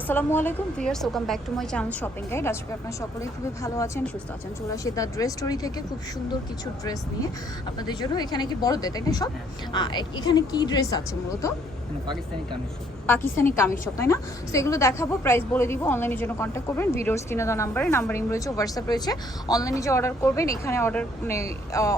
আসসালামু আলাইকুম viewers welcome back to my channel shopping guide আজকে আপনারা সকলেই খুবই ভালো আছেন সুস্থ আছেন। চলে আসি দ্য ড্রেস স্টোরি থেকে খুব সুন্দর কিছু ড্রেস নিয়ে। আপনাদের জন্য এখানে কি বড়দের তাই না সব? আহ, এখানে কি ড্রেস আছে মূলত? পাকিস্তানি কামিজ পাকিস্তানি শপ তাই না? তো এগুলো দেখাবো প্রাইস বলে দিব অনলাইনের জন্য কন্ট্যাক্ট করবেন। ভিডিওর স্ক্রিনে দেওয়া নাম্বারে নাম্বার রয়েছে হোয়াটসঅ্যাপ রয়েছে। অনলাইনে যে অর্ডার করবেন, এখানে অর্ডার মানে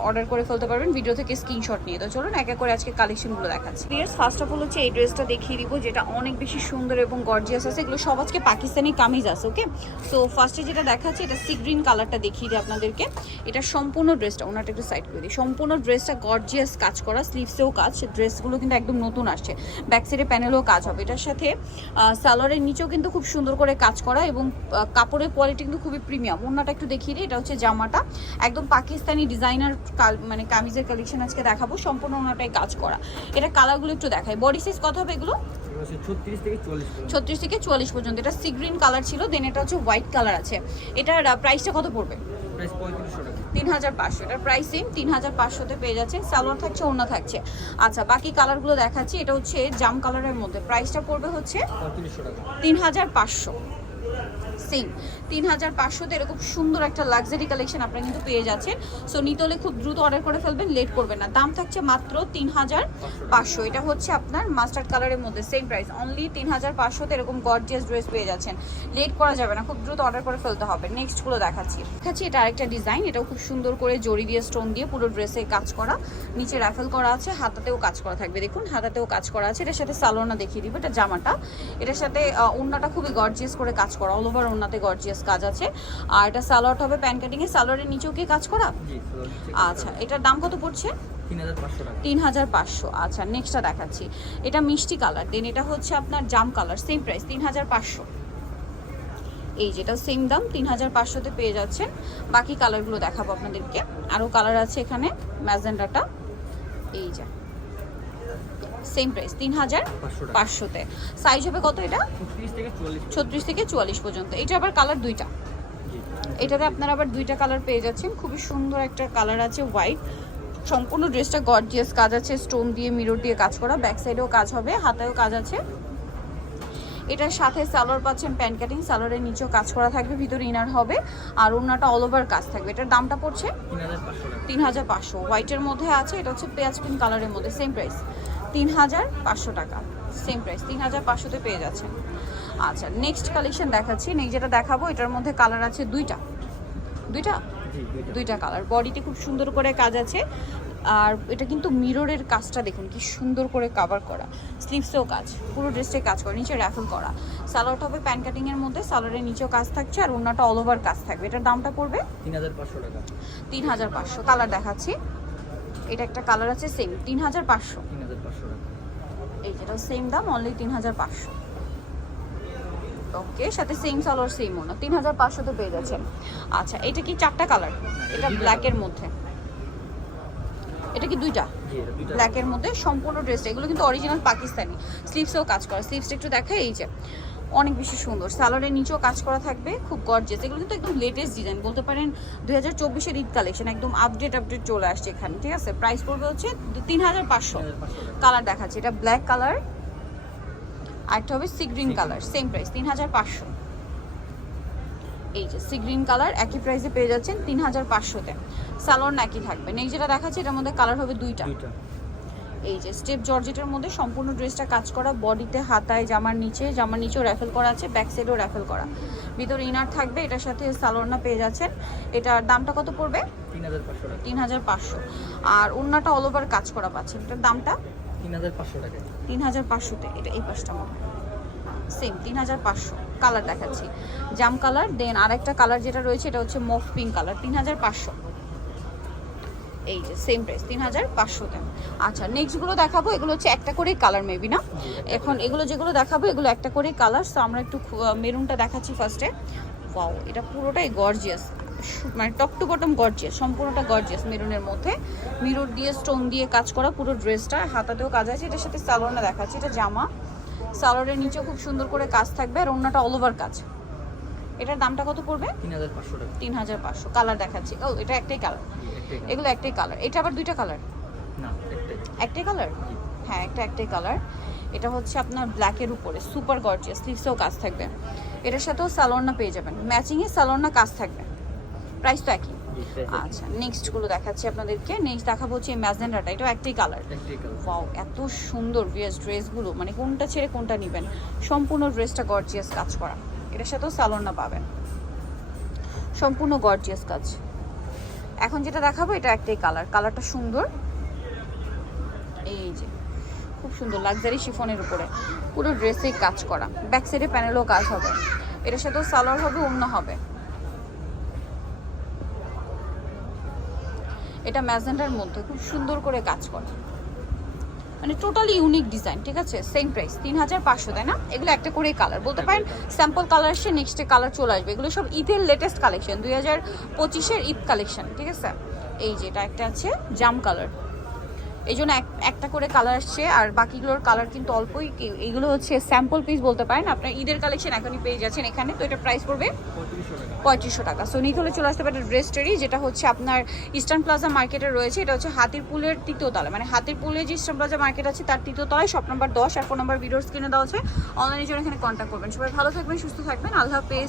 অর্ডার করে ফেলতে পারবেন। ভিডিও থেকে স্ক্রিনশট নিয়ে। তো চলুন, এক এক করে আজকে কালেকশনগুলো দেখাচ্ছি। পিয়ার্স ফার্স্ট অফ অল হচ্ছে এই ড্রেসটা দেখিয়ে দিব, যেটা অনেক বেশি সুন্দর এবং গর্জিয়াস আছে। এগুলো সব আজকে পাকিস্তানি কামিজ আছে ওকে সো ফার্স্টে যেটা দেখাচ্ছি, এটা সি গ্রিন কালারটা দেখিয়ে দিই আপনাদেরকে। এটা সম্পূর্ণ ড্রেসটা ওনারটা একটু সাইড করে দিই। সম্পূর্ণ ড্রেসটা গর্জিয়াস কাজ করা স্লিভসেও কাজ ড্রেসগুলো কিন্তু একদম নতুন আসছে। ব্যাক সাইডে প্যানেলও কাজ হবে। এটার সাথে সালোয়ারের নিচেও কিন্তু খুব সুন্দর করে কাজ করা এবং কাপড়ের কোয়ালিটি কিন্তু খুবই প্রিমিয়াম অন্যটা একটু দেখিয়ে দিই, এটা হচ্ছে জামাটা। একদম পাকিস্তানি ডিজাইনার মানে কামিজের কালেকশন আজকে দেখাবো। সম্পূর্ণ ওনাটাই কাজ করা। এটা কালারগুলো একটু দেখায় বডি সাইজ কত হবে এগুলো? ছত্রিশ থেকে চুয়াল্লিশ পর্যন্ত। এটা সি গ্রিন কালার ছিল দেন এটা হচ্ছে হোয়াইট কালার আছে। এটার প্রাইসটা কত পড়বে? তিন হাজার পাঁচশো। এটার প্রাইস সেম তিন হাজার পাঁচশোতে পেয়ে যাচ্ছে সালোয়ার থাকছে অন্য থাকছে। আচ্ছা বাকি কালারগুলো দেখাচ্ছি এটা হচ্ছে জাম কালারের মধ্যে। প্রাইসটা পড়বে হচ্ছে তিন হাজার পাঁচশো। সেম তিন হাজার পাঁচশোতে এরকম সুন্দর একটা লাক্সারি কালেকশন আপনারা কিন্তু পেয়ে যাচ্ছেন। সো নিতে হলে খুব দ্রুত অর্ডার করে ফেলবেন লেট করবেন না। দাম থাকছে মাত্র তিন হাজার পাঁচশো। এটা হচ্ছে আপনার মাস্টার্ড কালারের মধ্যে সেম প্রাইস অনলি তিন হাজার পাঁচশোতে এরকম গর্জিয়াস ড্রেস পেয়ে যাচ্ছেন। লেট করা যাবে না খুব দ্রুত অর্ডার করে ফেলতে হবে। নেক্সটগুলো দেখাচ্ছি। দেখাচ্ছি এটা আরেকটা ডিজাইন এটাও খুব সুন্দর করে জড়ি দিয়ে স্টোন দিয়ে পুরো ড্রেসে কাজ করা। নিচে র্যাফেল করা আছে হাতাতেও কাজ করা থাকবে। দেখুন হাতাতেও কাজ করা আছে। এটার সাথে সালোনা দেখিয়ে দিব এটা জামাটা। এটার সাথে আহ, ওড়নাটা খুবই গর্জিয়াস করে কাজ করা অল ওভার ওড়নাতে গর্জিয়াস কাজ আছে। আর এটা সালোয়ার হবে প্যান কাটিং এ। সালোয়ারের নিচেও কি কাজ করা? আচ্ছা এটার দাম কত পড়ছে? তিন হাজার পাঁচশো আচ্ছা নেক্সটটা দেখাচ্ছি। এটা মিষ্টি কালার। দেন এটা হচ্ছে আপনার জাম কালার সেম প্রাইস তিন হাজার পাঁচশো। এই যেটা সেম দাম তিন হাজার পাঁচশোতে পেয়ে যাচ্ছেন। বাকি কালারগুলো দেখাবো আপনাদেরকে। আরও কালার আছে এখানে ম্যাজেন্ডাটা। এই যে। সেম প্রাইস তিন হাজার পাঁচশোতে। সাইজ হবে কত এটা? ছত্রিশ থেকে চুয়াল্লিশ পর্যন্ত। এটা আবার কালার দুইটা। এটাতে আপনারা আবার দুইটা কালার পেয়ে যাচ্ছেন। খুবই সুন্দর একটা কালার আছে হোয়াইট সম্পূর্ণ ড্রেসটা গর্জিয়াস কাজ আছে। স্টোন দিয়ে মিরর দিয়ে কাজ করা। ব্যাক সাইডেও কাজ হবে হাতেও কাজ আছে। এটার সাথে সালোয়ার পাচ্ছেন প্যান্ট কাটিং সালোয়ারের নিচেও কাজ করা থাকবে ভিতরে ইনার হবে আর ওনাটা অল ওভার কাজ থাকবে। এটার দামটা পড়ছে? তিন হাজার পাঁচশো হোয়াইটের মধ্যে আছে এটা হচ্ছে পেঁয়াজ পিঙ্ক কালারের মধ্যে সেম প্রাইস তিন হাজার পাঁচশো টাকা সেম প্রাইস তিন হাজার পাঁচশোতে পেয়ে যাচ্ছেন। আচ্ছা নেক্সট কালেকশন দেখাচ্ছি। নেক্সট যেটা দেখাবো এটার মধ্যে কালার আছে দুইটা। দুইটা? দুইটা। কালার বডিতে খুব সুন্দর করে কাজ আছে। আর এটা কিন্তু মিররের কাজটা দেখুন কি সুন্দর করে কাভার করা। স্লিভসেও কাজ পুরো ড্রেসে কাজ করা নিচে র্যাফেল করা। সালোয়ারটা হবে প্যান কাটিং এর মধ্যে সালোয়ারের নিচেও কাজ থাকছে আর ওনাটা অল ওভার কাজ থাকবে। এটার দামটা পড়বে? তিন হাজার পাঁচশো টাকা। তিন হাজার পাঁচশো কালার দেখাচ্ছি। এটা একটা কালার আছে সেম তিন হাজার পাঁচশো। পাঁচশো এই যেটা সেম দাম অনলি তিন হাজার পাঁচশো। ওকে সাথে সেম সালোয়ার সেম ওনা তিন হাজার পাঁচশোতে পেয়ে যাচ্ছেন। আচ্ছা এটা কি চারটা কালার এটা ব্ল্যাকের মধ্যে। এটা কি দুইটা? ব্ল্যাকের মধ্যে সম্পূর্ণ ড্রেসটা এগুলো কিন্তু অরিজিনাল পাকিস্তানি স্লিভসেও কাজ করা। স্লিভসটা একটু দেখা এই যে অনেক বেশি সুন্দর। সালোয়ারের নিচেও কাজ করা থাকবে খুব গর্জিয়াস এগুলো কিন্তু একদম লেটেস্ট ডিজাইন বলতে পারেন দুই হাজার চব্বিশের ঈদ কালেকশন একদম আপডেট আপডেট চলে আসছে এখানে ঠিক আছে? প্রাইস পড়বে হচ্ছে তিন হাজার পাঁচশো। কালার দেখাচ্ছে। এটা ব্ল্যাক কালার আরেকটা হবে sea green colour same price তিন হাজার পাঁচশো। এই যে সি গ্রিন কালার একই প্রাইসে পেয়ে যাচ্ছেন তিন হাজার পাঁচশোতে। সালোয়ার একই থাকবে। নেক্সট যেটা দেখাচ্ছে এটার মধ্যে কালার হবে দুইটা। এই যে স্টেপ জর্জেটের মধ্যে সম্পূর্ণ ড্রেসটা কাজ করা বডিতে হাতায় জামার নিচে জামার নিচেও র্যাফেল করা আছে ব্যাক সাইডেও র্যাফেল করা। ভিতরে ইনার থাকবে এটার সাথে সালোয়ারনা পেয়ে যাচ্ছেন। এটার দামটা কত পড়বে? তিন হাজার পাঁচশো তিন হাজার পাঁচশো। আর অন্যটা অল ওভার কাজ করা পাচ্ছেন। এটার দামটা? তিন হাজার পাঁচশো টাকা তিন হাজার পাঁচশোতে। এটা এই পাশটা মনে সেম তিন হাজার পাঁচশো। কালার দেখাচ্ছি। জাম কালার দেন আরেকটা কালার যেটা রয়েছে, এটা হচ্ছে মফ পিঙ্ক কালার, তিন হাজার পাঁচশো। এই যে সেম প্রাইস তিন হাজার পাঁচশোতে। আচ্ছা নেক্সটগুলো দেখাবো, এগুলো হচ্ছে একটা করেই কালার মেবি না? এখন এগুলো যেগুলো দেখাবো, এগুলো একটা করেই কালার তো আমরা একটু মেরুনটা দেখাচ্ছি ফার্স্টে ওয়াও এটা পুরোটাই গর্জিয়াস মানে টপ টু বটম গর্জিয়াস সম্পূর্ণটা গর্জিয়াস মেরুনের মধ্যে। মিরর দিয়ে স্টোন দিয়ে কাজ করা পুরো ড্রেসটা হাতাতেও কাজ আছে, এটার সাথে সালোয়ারটা দেখাচ্ছি, এটা জামা। সালোয়ারের নিচেও খুব সুন্দর করে কাজ থাকবে আর অন্যটা অল ওভার কাজ। এটার দামটা কত পড়বে? তিন হাজার পাঁচশো টাকা। তিন হাজার পাঁচশো। কালার দেখাচ্ছি। ও এটা একটাই কালার। এগুলো একটাই কালার এটা আবার দুইটা কালার একটাই। কালার হ্যাঁ একটা একটাই কালার এটা হচ্ছে আপনার ব্ল্যাকের উপরে। সুপার গর্জিয়াস স্লিভসেও কাজ থাকবে। এটার সাথেও স্যালোনা পেয়ে যাবেন। ম্যাচিংয়ে স্যালোনা কাজ থাকবে। প্রাইস তো একই। আচ্ছা নেক্সটগুলো দেখাচ্ছি আপনাদেরকে। নেক্সট দেখাবো হচ্ছে ম্যাজেন্ডাটা। এটাও একটাই কালার ওয়াও এত সুন্দর ভিয়াস ড্রেসগুলো মানে কোনটা ছেড়ে কোনটা নেবেন? সম্পূর্ণ ড্রেসটা গর্জিয়াস কাজ করা। এটার সাথেও স্যালোনা পাবেন। সম্পূর্ণ গর্জিয়াস কাজ। এখন যেটা দেখাবো এটা একটাই কালার কালারটা সুন্দর। এই যে খুব সুন্দর লাক্সারি শিফনের উপরে। পুরো ড্রেসেই কাজ করা। ব্যাক সাইডে প্যানেলও কাজ হবে। এটার সাথেও সালোয়ার হবে অন্য হবে। এটা ম্যাজেন্ডার মধ্যে খুব সুন্দর করে কাজ করে। মানে টোটালি ইউনিক ডিজাইন ঠিক আছে? সেম প্রাইস তিন হাজার পাঁচশো তাই না? এগুলো একটা করে কালার বলতে পারেন স্যাম্পল কালার আসছে নেক্সট কালার চলে আসবে। এগুলো সব ঈদের লেটেস্ট কালেকশন দুই হাজার পঁচিশের ঈদ কালেকশন ঠিক আছে? এই যেটা একটা আছে জাম কালার এই জন্য এক- একটা করে কালার আসছে, আর বাকিগুলোর কালার কিন্তু অল্পই এইগুলো হচ্ছে স্যাম্পল পিস বলতে পারেন। আপনার ঈদের কালেকশন এখনই পেয়ে যাচ্ছেন এখানে, তো এটা প্রাইস পড়বে পঁয়ত্রিশশো টাকা। সো নিতে হলে চলে আসতে পারে ড্রেসটারি যেটা হচ্ছে আপনার ইস্টার্ন প্লাজা মার্কেটে রয়েছে। এটা হচ্ছে হাতির পুলের তৃতীয় তলা মানে হাতির পুলে যে ইস্টার্ন প্লাজা মার্কেট আছে, তার তৃতীয় তলায় শপ নাম্বার দশ আর ফোন নাম্বার ভিডিওস কিনে দেওয়া আছে। অনলাইনের জন্য এখানে কন্ট্যাক্ট করবেন। সবাই ভালো থাকবেন, সুস্থ থাকবেন। আল্লাহ হাফেজ।